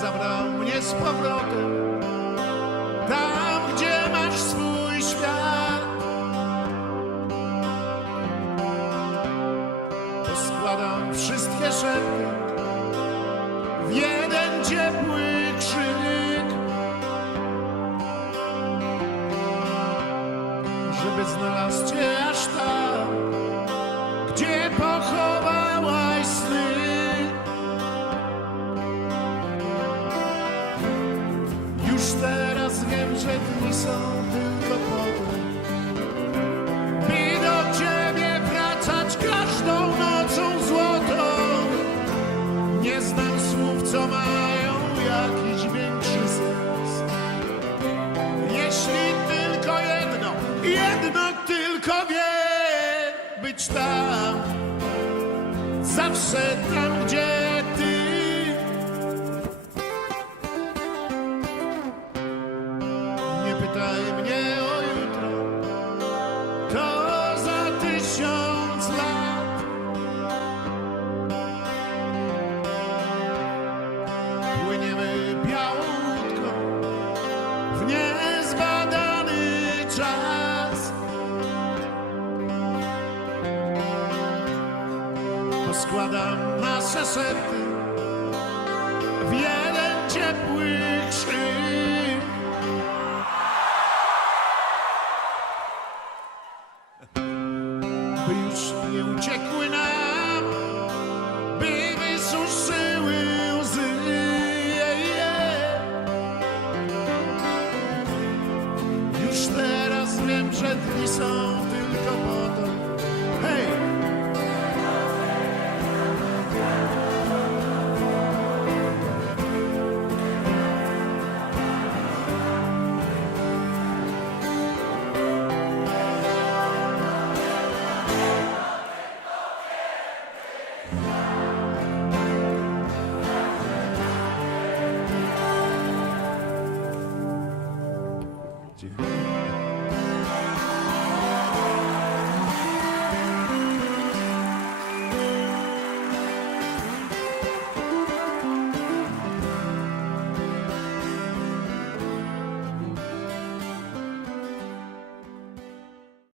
zabrał mnie z powrotem tam, gdzie masz swój świat. Poskładam wszystkie szepty w jeden ciepły krzyk, żeby znalazł cię aż tam, gdzie dni są tylko do ciebie wracać każdą nocą złotą. Nie znam słów, co mają jakiś większy sens. Jeśli tylko jedno, jedno tylko wie, być tam, zawsze tam, gdzie Poskładam nasze szepty w jeden ciepły krzyk. by już nie uciekły nam, by wysuszyły łzy. Już teraz wiem, że dni są